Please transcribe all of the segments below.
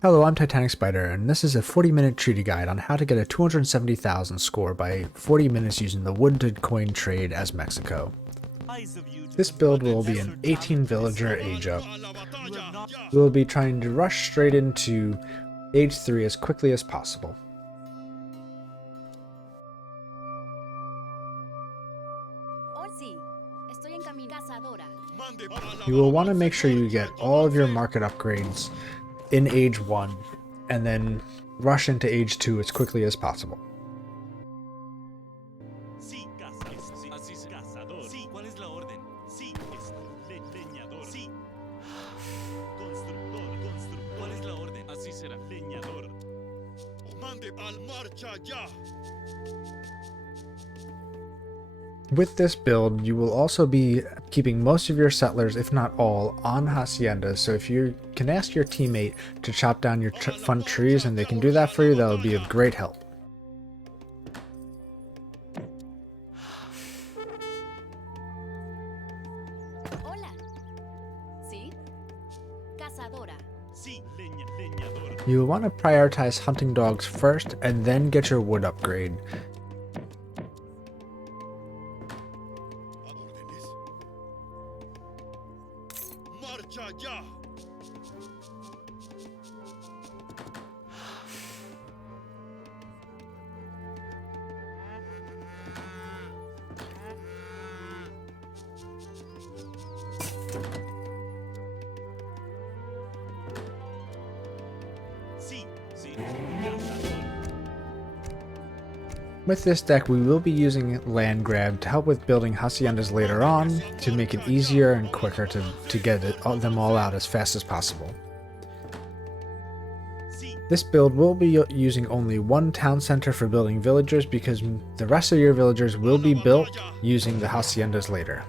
Hello, I'm Titanic Spider, and this is a 40-minute treaty guide on how to get a 270,000 score by 40 minutes using the wood-to coin trade as Mexico. This build will be an 18 villager age up. We will be trying to rush straight into age 3 as quickly as possible. You will want to make sure you get all of your market upgrades in age 1 and then rush into age 2 as quickly as possible. With this build, you will also be keeping most of your settlers, if not all, on haciendas, so if you can ask your teammate to chop down your front trees and they can do that for you, that will be of great help. You will want to prioritize hunting dogs first and then get your wood upgrade. With this deck, we will be using land grab to help with building haciendas later on to make it easier and quicker to get them all out as fast as possible. This build will be using only one town center for building villagers because the rest of your villagers will be built using the haciendas later.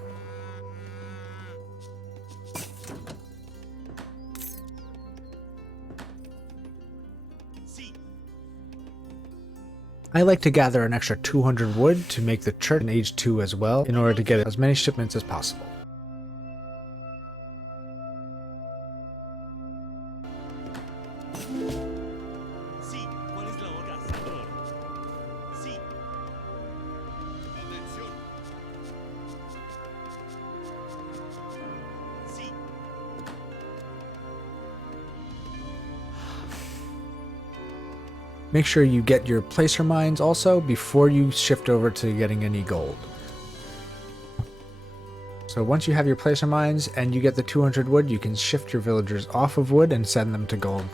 I like to gather an extra 200 wood to make the church in age 2 as well, in order to get as many shipments as possible. Make sure you get your placer mines also before you shift over to getting any gold. So once you have your placer mines and you get the 200 wood, you can shift your villagers off of wood and send them to gold.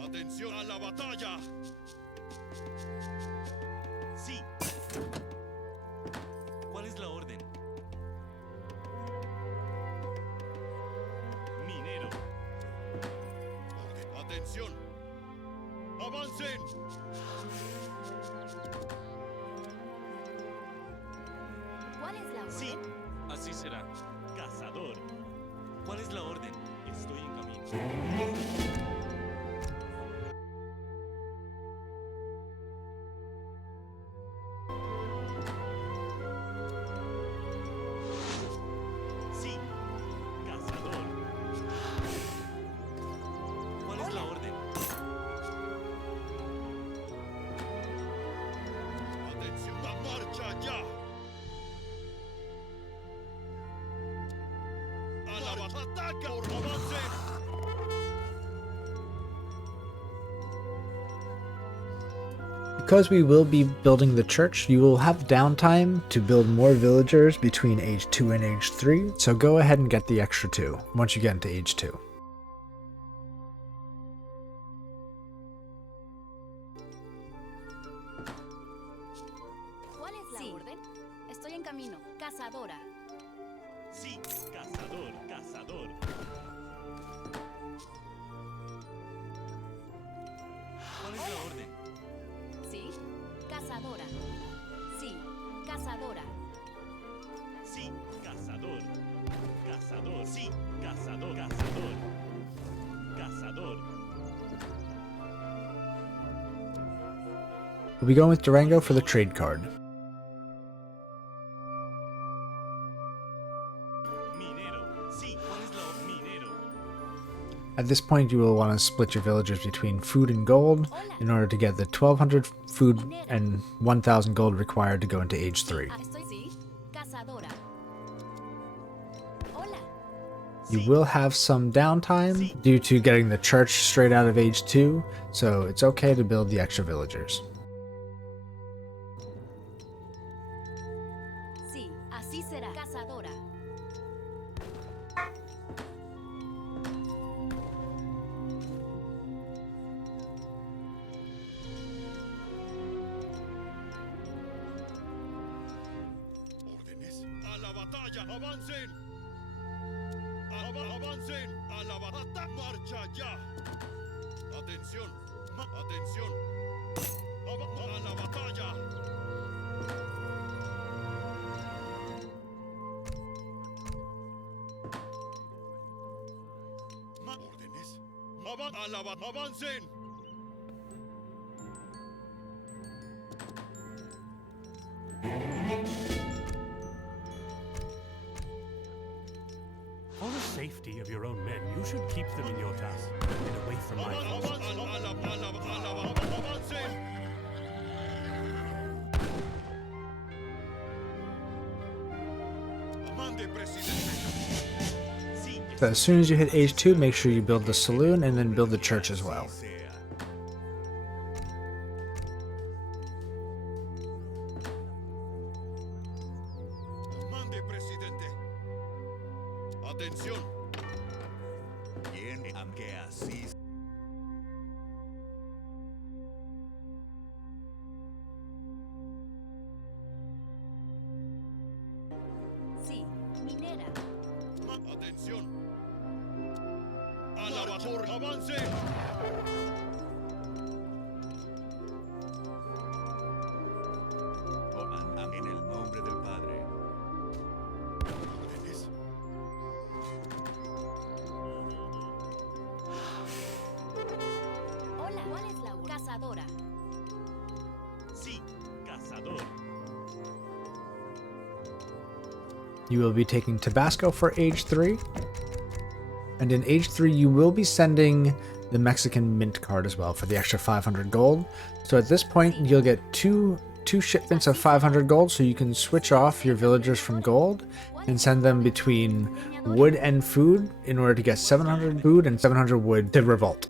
¡Atención a la batalla! Sí. ¿Cuál es la orden? Minero. ¡Atención! ¡Avancen! ¿Cuál es la orden? Sí, así será. Cazador. ¿Cuál es la orden? Estoy en camino. Because we will be building the church, you will have downtime to build more villagers between age 2 and age 3, so go ahead and get the extra 2 once you get into age 2. ¿Cuál es la orden? Estoy en camino. Cazadora. Sí, cazador, cazador. ¿Cuál es la orden? Sí, cazadora. Sí, cazadora. Sí, cazador. Cazador, sí, cazador, cazador. We'll be going with Durango for the trade card. At this point, you will want to split your villagers between food and gold in order to get the 1200 food and 1000 gold required to go into age 3. You will have some downtime due to getting the church straight out of age 2, so it's okay to build the extra villagers. Sí, así será. Cazadora. ¡Órdenes! ¡A la batalla! ¡Avancen! ¡Avancen! ¡A la batalla! ¡Marcha ya! ¡Atención! ¡Atención! ¡A la batalla! ¡Órdenes! ¡Avancen! For the safety of your own men, you should keep them in your town and away from my forces. So as soon as you hit age 2, make sure you build the saloon and then build the church as well. Atención. Bien, aunque así. Sí, minera. Atención. A la batalla. Avance. En el nombre del Padre. ¿Órdenes? Hola, ¿cuál es la orden? Cazadora. Sí, cazador. You will be taking Tabasco for age 3. And in age 3, you will be sending the Mexican mint card as well for the extra 500 gold. So at this point, you'll get two shipments of 500 gold, so you can switch off your villagers from gold and send them between wood and food in order to get 700 food and 700 wood to Revolt.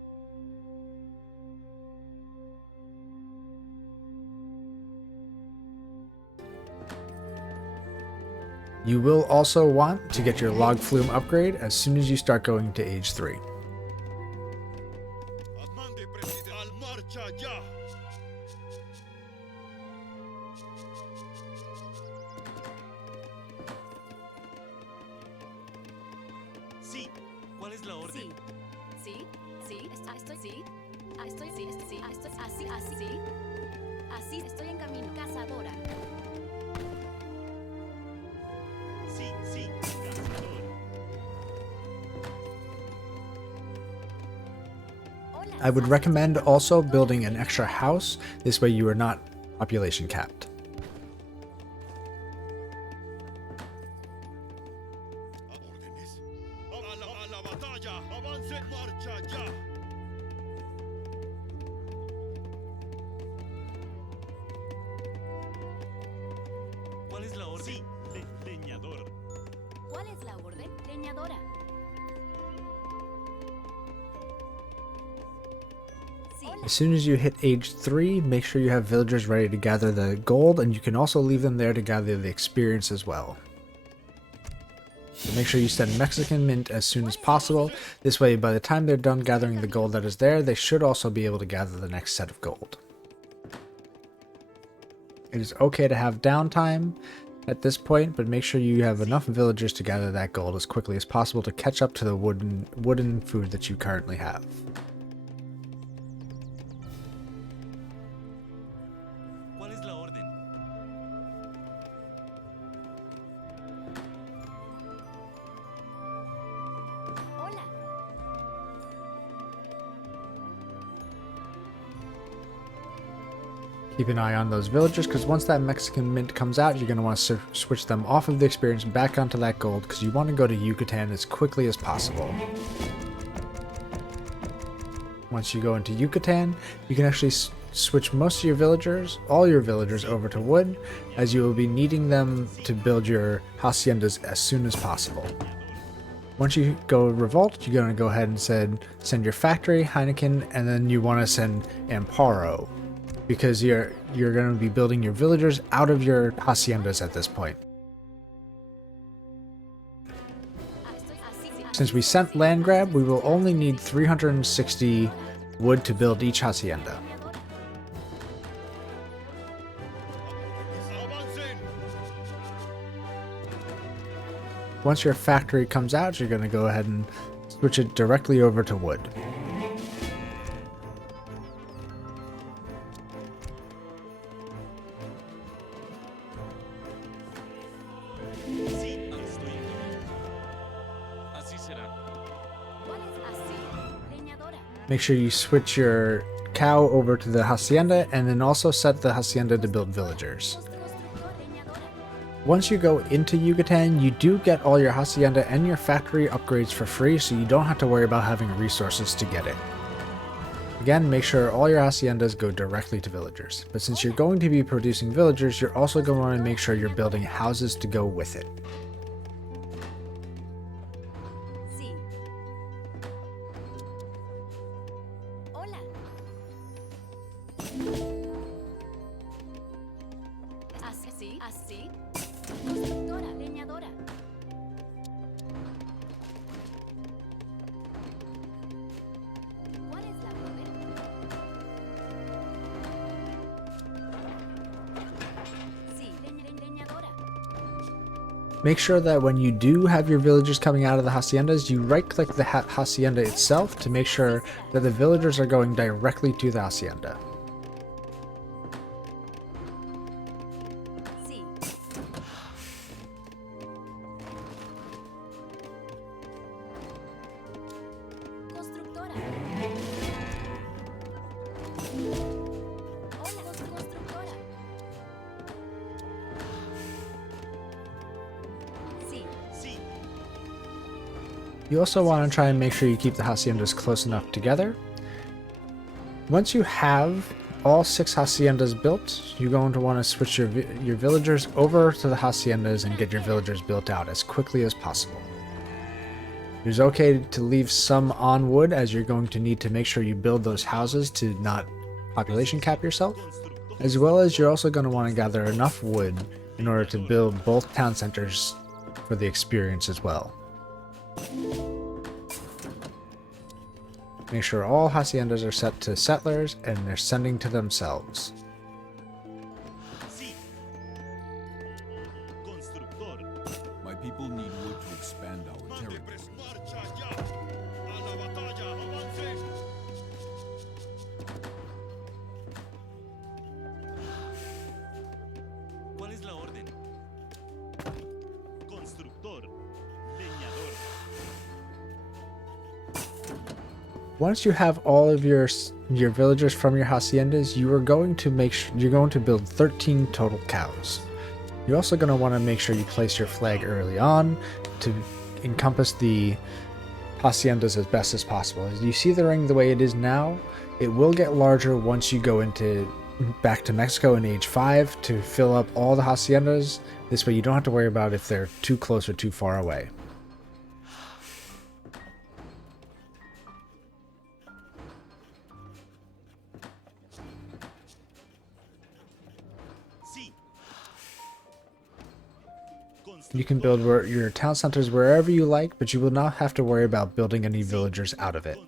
You will also want to get your log flume upgrade as soon as you start going to age 3. Mande presidente. Al marcha ya. Sí. ¿Cuál es la orden? Sí, sí, sí, así, estoy en camino. Cazadora. Sí, cazador. Hola. I would recommend also building an extra house, this way you are not population capped. Órdenes. A la batalla. Avance. Marcha ya. ¿Cuál es la orden? Sí, leñador. ¿Cuál es la orden? Leñadora. Sí. As soon as you hit age 3, make sure you have villagers ready to gather the gold, and you can also leave them there to gather the experience as well. So make sure you send Mexican mint as soon as possible. This way, by the time they're done gathering the gold that is there, they should also be able to gather the next set of gold. It is okay to have downtime at this point, but make sure you have enough villagers to gather that gold as quickly as possible to catch up to the wooden food that you currently have. ¿Cuál es la orden? Hola. Keep an eye on those villagers, because once that Mexican mint comes out, you're going to want to switch them off of the experience back onto that gold, because you want to go to Yucatan as quickly as possible. Once you go into Yucatan, you can actually switch most of your villagers, all your villagers, over to wood, as you will be needing them to build your haciendas as soon as possible. Once you go Revolt, you're going to go ahead and send your factory, Heineken, and then you want to send Amparo, because you're going to be building your villagers out of your haciendas at this point. Since we sent land grab, we will only need 360 wood to build each hacienda. Once your factory comes out, you're going to go ahead and switch it directly over to wood. Make sure you switch your cow over to the hacienda, and then also set the hacienda to build villagers. Once you go into Yucatan, you do get all your hacienda and your factory upgrades for free, so you don't have to worry about having resources to get it. Again, make sure all your haciendas go directly to villagers, but since you're going to be producing villagers, you're also going to want to make sure you're building houses to go with it. Make sure that when you do have your villagers coming out of the haciendas, you right-click the hacienda itself to make sure that the villagers are going directly to the hacienda. You also want to try and make sure you keep the haciendas close enough together. Once you have all 6 haciendas built, you're going to want to switch your villagers over to the haciendas and get your villagers built out as quickly as possible. It is okay to leave some on wood, as you're going to need to make sure you build those houses to not population cap yourself, as well as you're also going to want to gather enough wood in order to build both town centers for the experience as well. Make sure all haciendas are set to settlers and they're sending to themselves. My people need wood to expand our territory. ¿Cuál es la orden? Constructor, leñador. Once you have all of your villagers from your haciendas, you are going to you're going to build 13 total cows. You're also going to want to make sure you place your flag early on to encompass the haciendas as best as possible. As you see the ring the way it is now, it will get larger once you go back to Mexico in age 5 to fill up all the haciendas. This way you don't have to worry about if they're too close or too far away. You can build your town centers wherever you like, but you will not have to worry about building any villagers out of it.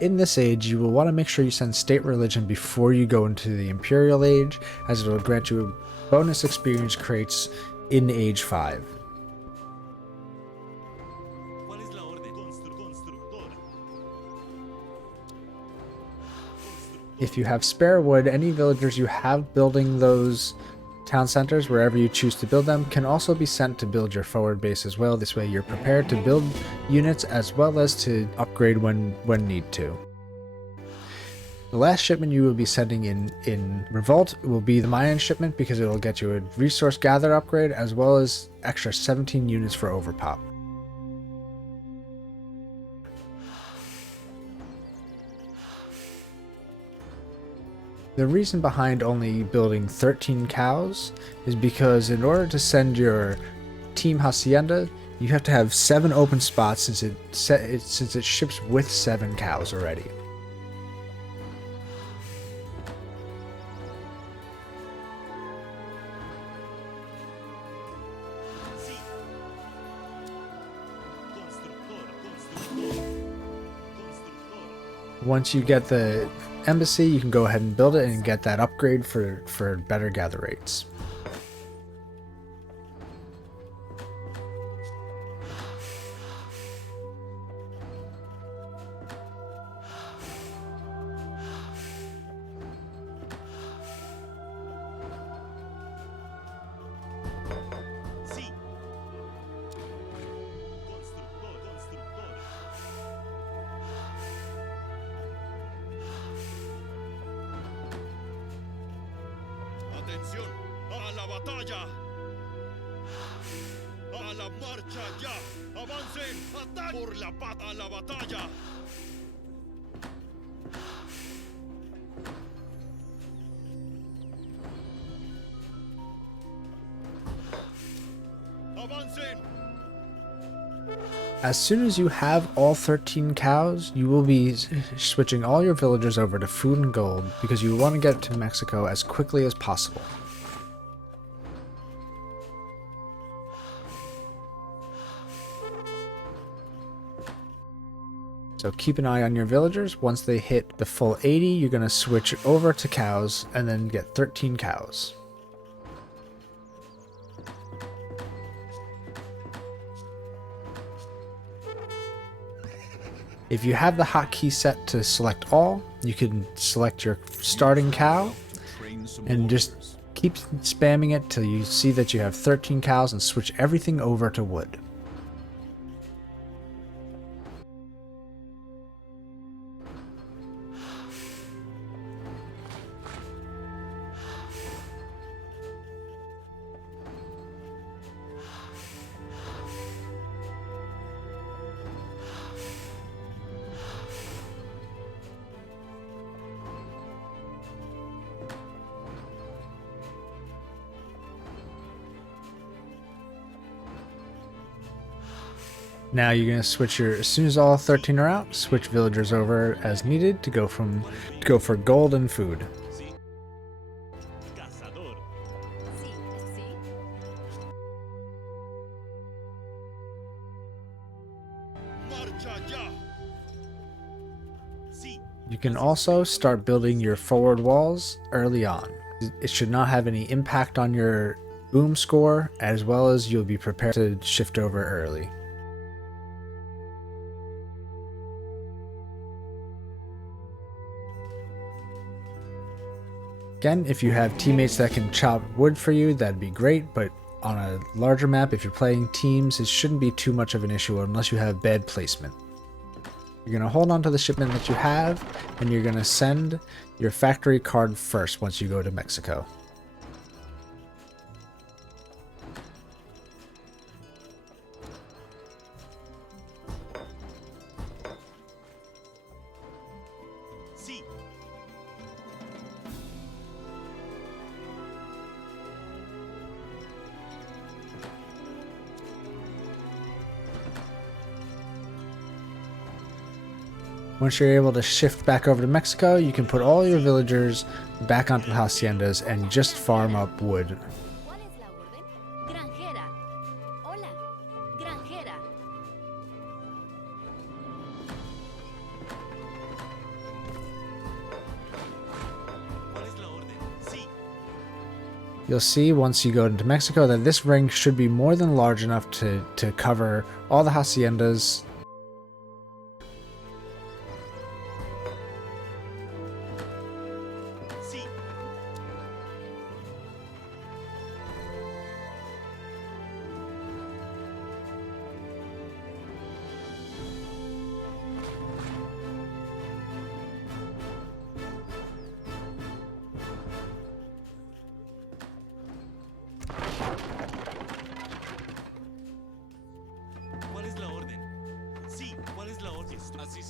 In this age, you will want to make sure you send state religion before you go into the Imperial Age, as it will grant you bonus experience crates in age 5. If you have spare wood, any villagers you have building those Town centers, wherever you choose to build them, can also be sent to build your forward base as well. This way you're prepared to build units as well as to upgrade when need to. The last shipment you will be sending in Revolt will be the Mayan shipment, because it will get you a resource gather upgrade as well as extra 17 units for overpop. The reason behind only building 13 cows is because in order to send your team hacienda, you have to have 7 open spots since it ships with 7 cows already. Once you get the embassy, you can go ahead and build it and get that upgrade for better gather rates. ¡Atención! ¡A la batalla! ¡A la marcha ya! ¡Avancen! ¡Ataquen por la paz! ¡A la batalla! ¡Avancen! As soon as you have all 13 cows, you will be switching all your villagers over to food and gold, because you want to get to Mexico as quickly as possible. So keep an eye on your villagers. Once they hit the full 80, you're going to switch over to cows and then get 13 cows. If you have the hotkey set to select all, you can select your starting cow and just keep spamming it till you see that you have 13 cows and switch everything over to wood. Now you're going to switch as soon as all 13 are out, switch villagers over as needed to go for gold and food. Cazador. Sí, sí. ¡Marcha ya! Sí. You can also start building your forward walls early on. It should not have any impact on your boom score, as well as you'll be prepared to shift over early. Again, if you have teammates that can chop wood for you, that'd be great, but on a larger map, if you're playing teams, it shouldn't be too much of an issue unless you have bad placement. You're going to hold on to the shipment that you have, and you're going to send your factory card first once you go to Mexico. Sí. Once you're able to shift back over to Mexico, you can put all your villagers back onto the haciendas and just farm up wood. ¿Cuál es la orden? Granjera. Hola. Granjera. ¿Cuál es la orden? Sí. You'll see once you go into Mexico that this ring should be more than large enough to cover all the haciendas. Sí.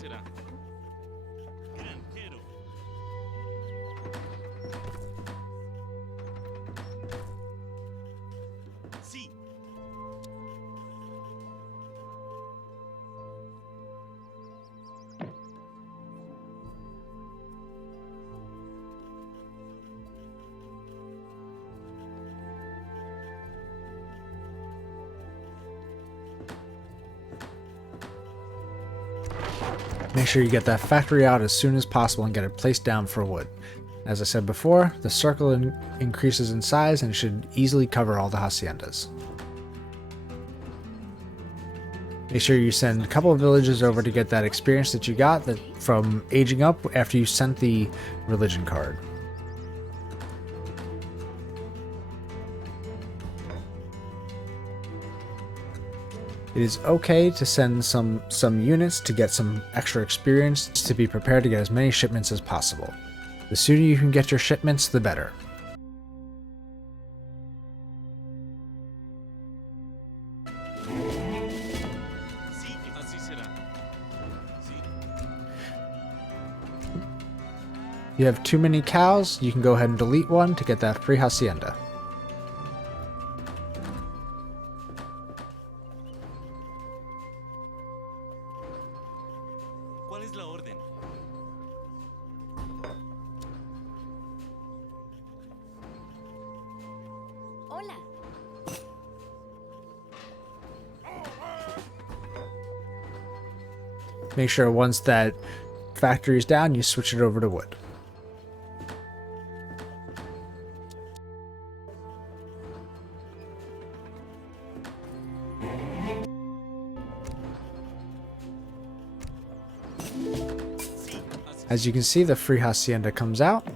será. Granjero. Sí. Make sure you get that factory out as soon as possible and get it placed down for wood. As I said before, the circle increases in size and should easily cover all the haciendas. Make sure you send a couple of villages over to get that experience that you got from aging up after you sent the religion card. It is okay to send some units to get some extra experience to be prepared to get as many shipments as possible. The sooner you can get your shipments, the better. Sí, así será. Sí. You have too many cows, you can go ahead and delete one to get that free hacienda. ¿Cuál es la orden? Hola. Make sure once that factory is down, you switch it over to wood. As you can see, the free hacienda comes out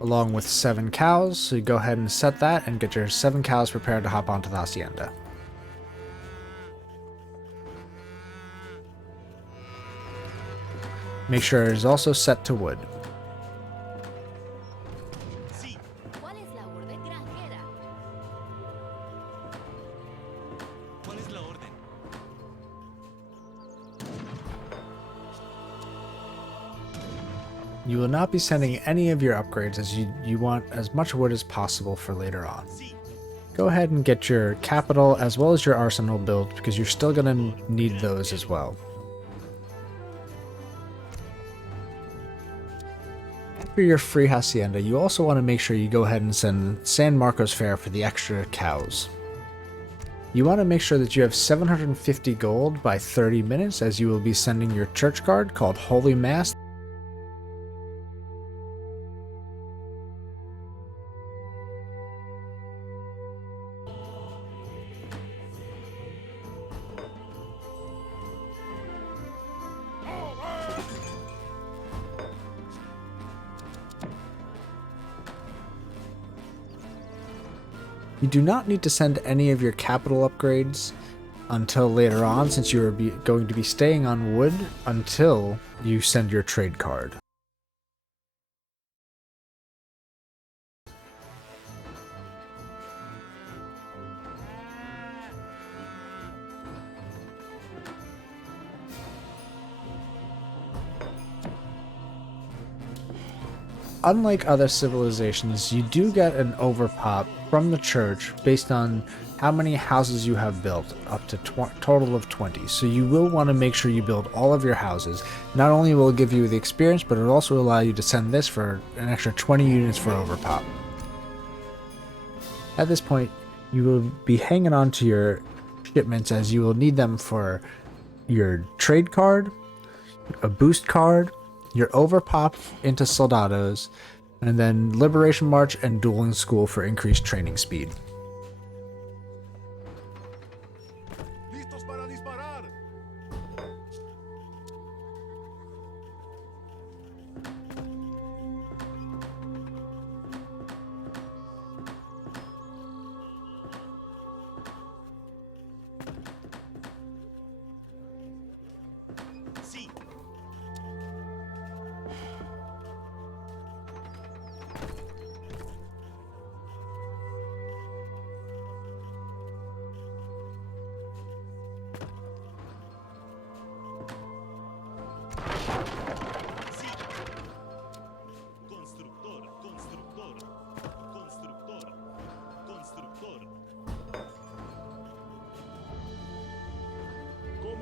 along with 7 cows, so you go ahead and set that and get your 7 cows prepared to hop onto the hacienda. Make sure it is also set to wood. Sí. ¿Cuál es la orden? Granjera. ¿Cuál es la orden? You will not be sending any of your upgrades as you want as much wood as possible for later on. Sí. Go ahead and get your capital as well as your arsenal built because you're still going to need those as well. After your free hacienda, you also want to make sure you go ahead and send San Marcos Fair for the extra cows. You want to make sure that you have 750 gold by 30 minutes as you will be sending your church card called Holy Mass. You do not need to send any of your capital upgrades until later on, since you are going to be staying on wood until you send your trade card. Unlike other civilizations, you do get an overpop from the church based on how many houses you have built, up to total of 20. So you will want to make sure you build all of your houses. Not only will it give you the experience, but it will also allow you to send this for an extra 20 units for overpop. At this point, you will be hanging on to your shipments as you will need them for your trade card, a boost card, your overpop into soldados, and then Liberation March and Dueling School for increased training speed. ¡Listos para disparar! Sí.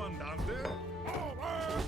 comandante. Over.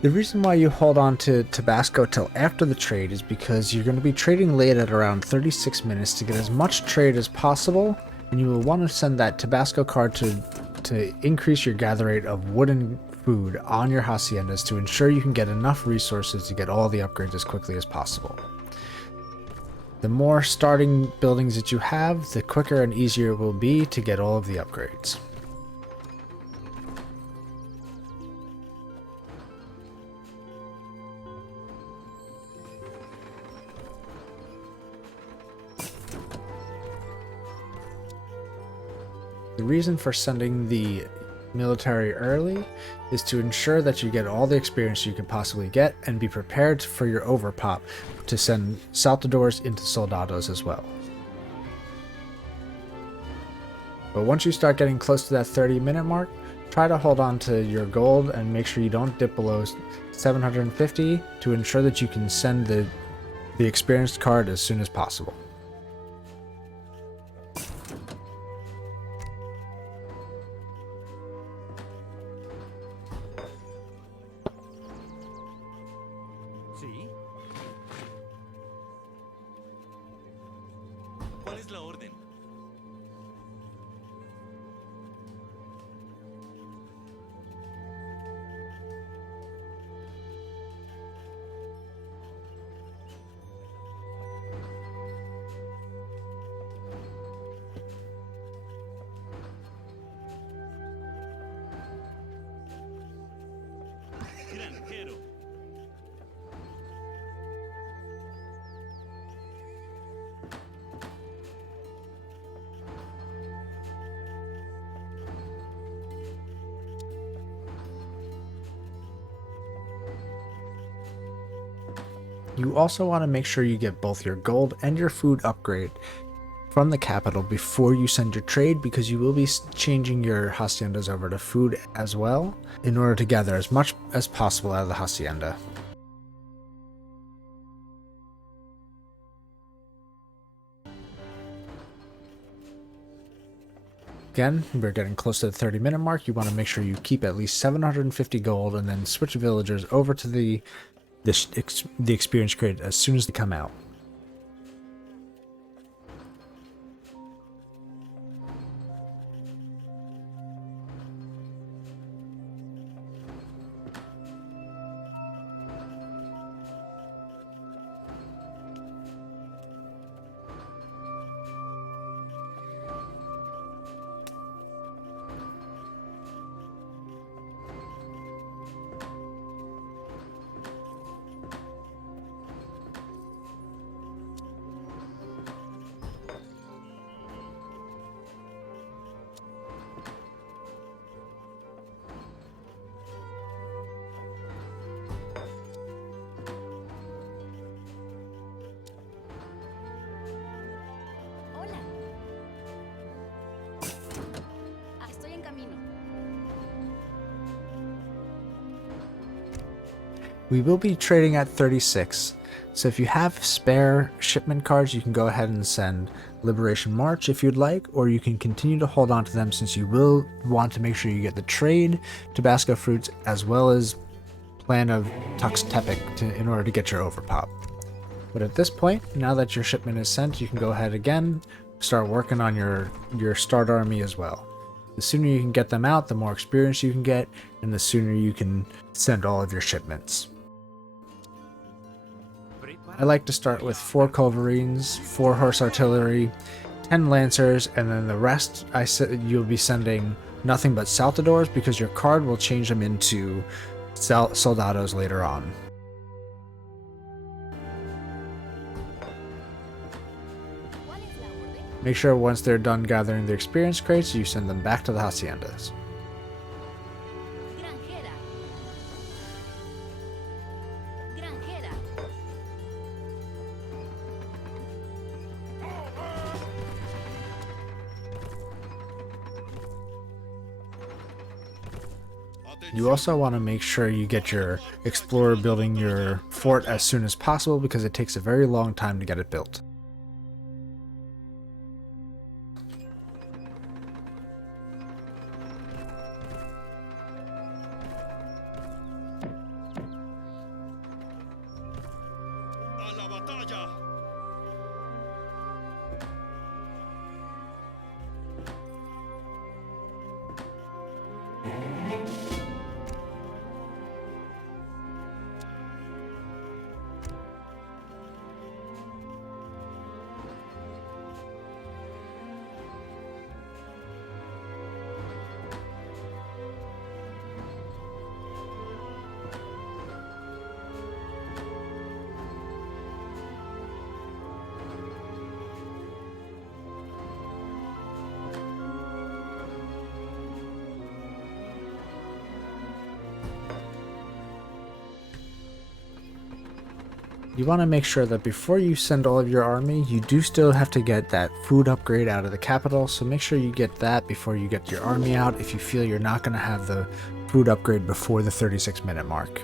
The reason why you hold on to Tabasco till after the trade is because you're going to be trading late at around 36 minutes to get as much trade as possible, and you will want to send that Tabasco card to increase your gather rate of wood and food on your haciendas to ensure you can get enough resources to get all the upgrades as quickly as possible. The more starting buildings that you have, the quicker and easier it will be to get all of the upgrades. The reason for sending the military early is to ensure that you get all the experience you can possibly get and be prepared for your overpop to send saltadors into soldados as well. But once you start getting close to that 30-minute mark, try to hold on to your gold and make sure you don't dip below 750 to ensure that you can send the experienced card as soon as possible. ¿Sí? ¿Cuál es la orden? Granjero. You also want to make sure you get both your gold and your food upgrade from the capital before you send your trade, because you will be changing your haciendas over to food as well in order to gather as much as possible out of the hacienda. Again, we're getting close to the 30-minute mark. You want to make sure you keep at least 750 gold and then switch villagers over to the experience crate as soon as they come out. Hola. Estoy en camino. We will be trading at 36, so if you have spare shipment cards, you can go ahead and send Liberation March if you'd like, or you can continue to hold on to them since you will want to make sure you get the trade, Tabasco fruits, as well as plan of Tux Tepic in order to get your overpop. But at this point, now that your shipment is sent, you can go ahead again, start working on your start army as well. The sooner you can get them out, the more experience you can get, and the sooner you can send all of your shipments. I like to start with 4 culverines, 4 horse artillery, 10 lancers, and then the rest you'll be sending nothing but saltadors, because your card will change them into soldados later on. Make sure once they're done gathering the experience crates, you send them back to the haciendas. Granjera. Granjera. You also want to make sure you get your explorer building your fort as soon as possible because it takes a very long time to get it built. A la batalla. You want to make sure that before you send all of your army, you do still have to get that food upgrade out of the capital, so make sure you get that before you get your army out if you feel you're not going to have the food upgrade before the 36-minute mark.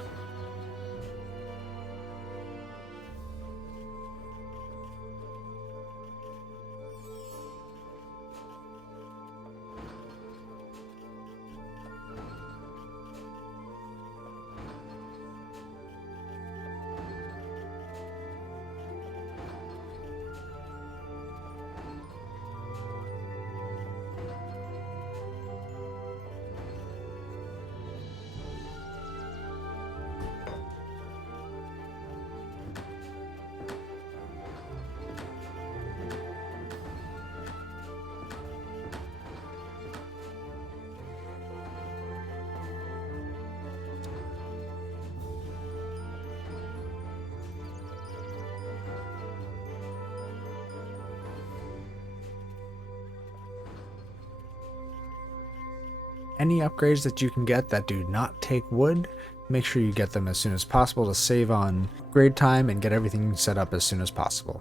Any upgrades that you can get that do not take wood, make sure you get them as soon as possible to save on grade time and get everything set up as soon as possible.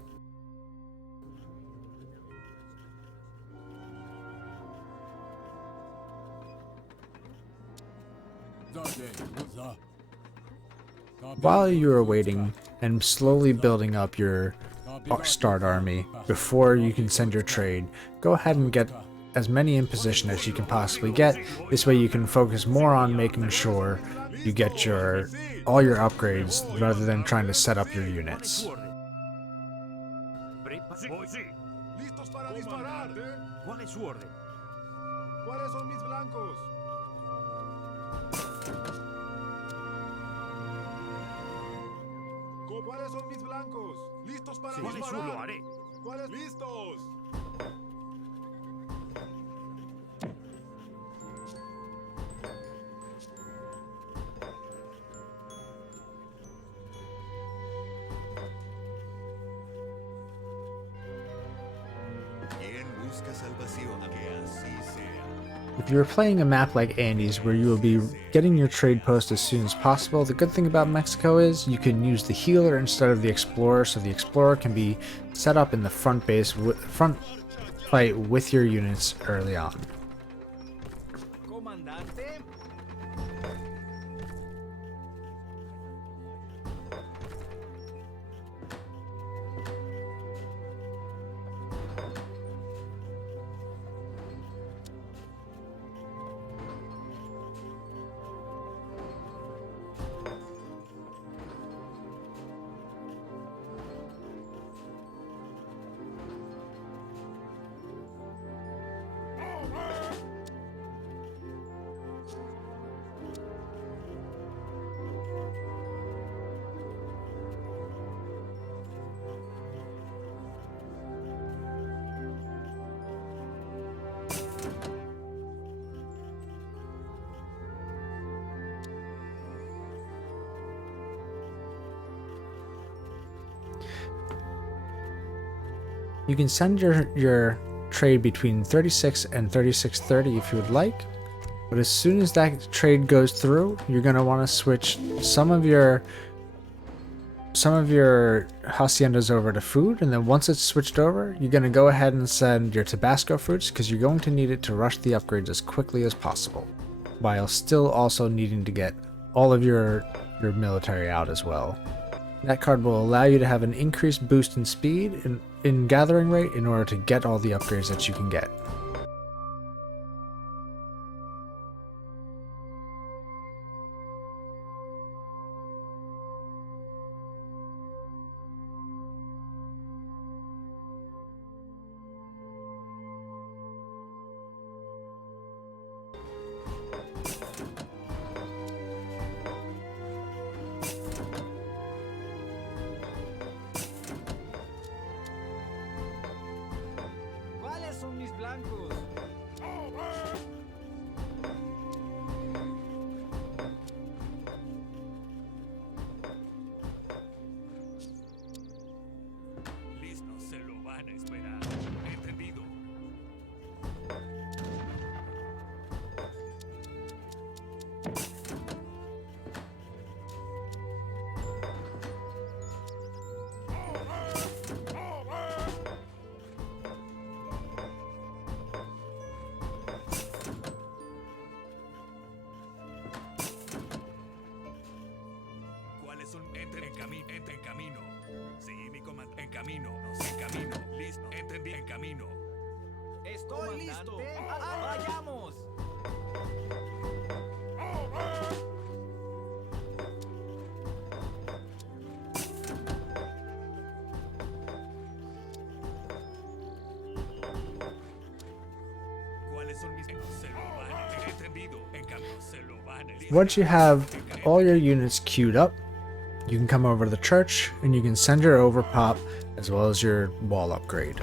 While you are waiting and slowly building up your start army before you can send your trade, go ahead and get as many in position as you can possibly get. This way you can focus more on making sure you get all your upgrades rather than trying to set up your units. Listos para disparar. ¿Cuál es su orden? ¿Cuáles son mis blancos? ¿Cuáles son mis blancos? Listos para ¿Cuál es su disparar. lo haré? ¿Cuáles? Listos. ¿Quién busca salvación? Que así sea. If you're playing a map like Andes where you will be getting your trade post as soon as possible, the good thing about Mexico is you can use the healer instead of the explorer, so the explorer can be set up in the front base, front fight with your units early on. Comandante. You can send your trade between 36 and 3630 if you would like. But as soon as that trade goes through, you're going to want to switch some of your haciendas over to food, and then once it's switched over, you're going to go ahead and send your Tabasco fruits because you're going to need it to rush the upgrades as quickly as possible, while still also needing to get all of your military out as well. That card will allow you to have an increased boost in speed in gathering rate in order to get all the upgrades that you can get. ¿Cuáles son mis blancos? Listo, se lo van a esperar. Entendido. ¿Cuáles son? Entren en camino. Sí, mi comandante. En camino. No sé, en camino. Listo. Entendí. En camino. Estoy listo. ¡Vayamos! ¿Cuáles son mis? Se lo van a. Entendido. En camino. Se lo van a. Once you have all your units queued up, you can come over to the church and you can send your overpop as well as your wall upgrade.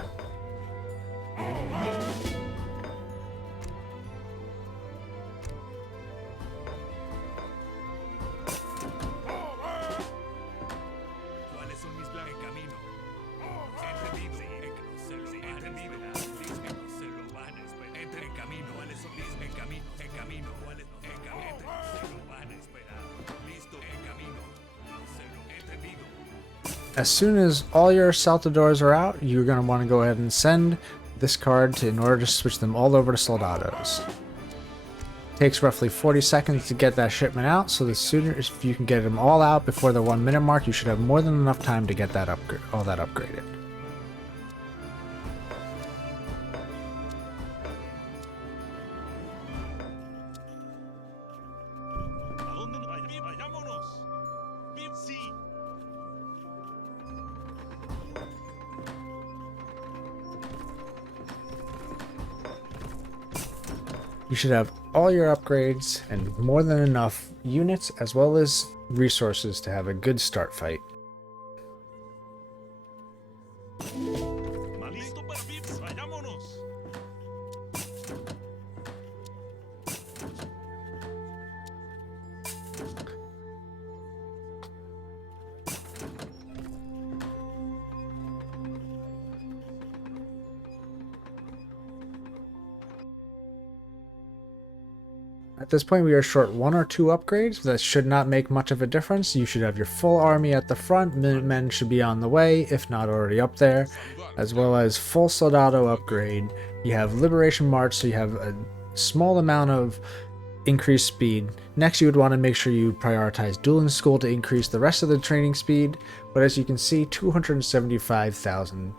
¿Cuáles son mis planes? En camino. Entendido. Sí, entendido. Listo. Se lo van a esperar. Entren en camino. ¿Cuáles son mis? En camino. En camino. ¿Cuáles? En camino. Se lo van a esperar. Listo. En camino. Se lo entendido. As soon as all your saltadors are out, you're going to want to go ahead and send this card in order to switch them all over to soldados. Takes roughly 40 seconds to get that shipment out, so the sooner if you can get them all out before the 1 minute mark, you should have more than enough time to get that all that upgraded. ¿A dónde nos vayamos? ¡Vayámonos! ¡Bien, sí! You should have all your upgrades and more than enough units as well as resources to have a good start fight. ¿Listo para Vips? ¡Vayámonos! At this point, we are short 1 or 2 upgrades. That should not make much of a difference. You should have your full army at the front. Minutemen should be on the way, if not already up there, as well as full soldado upgrade. You have Liberation March, so you have a small amount of increased speed. Next, you would want to make sure you prioritize Dueling School to increase the rest of the training speed. But as you can see, 275,000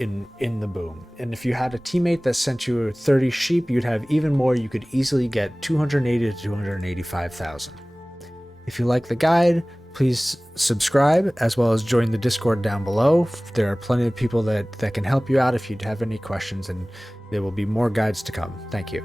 in the boom. And if you had a teammate that sent you 30 sheep, you'd have even more. You could easily get 280 to 285,000. If you like the guide, please subscribe as well as join the Discord down below. There are plenty of people that can help you out if you have any questions, and there will be more guides to come. Thank you.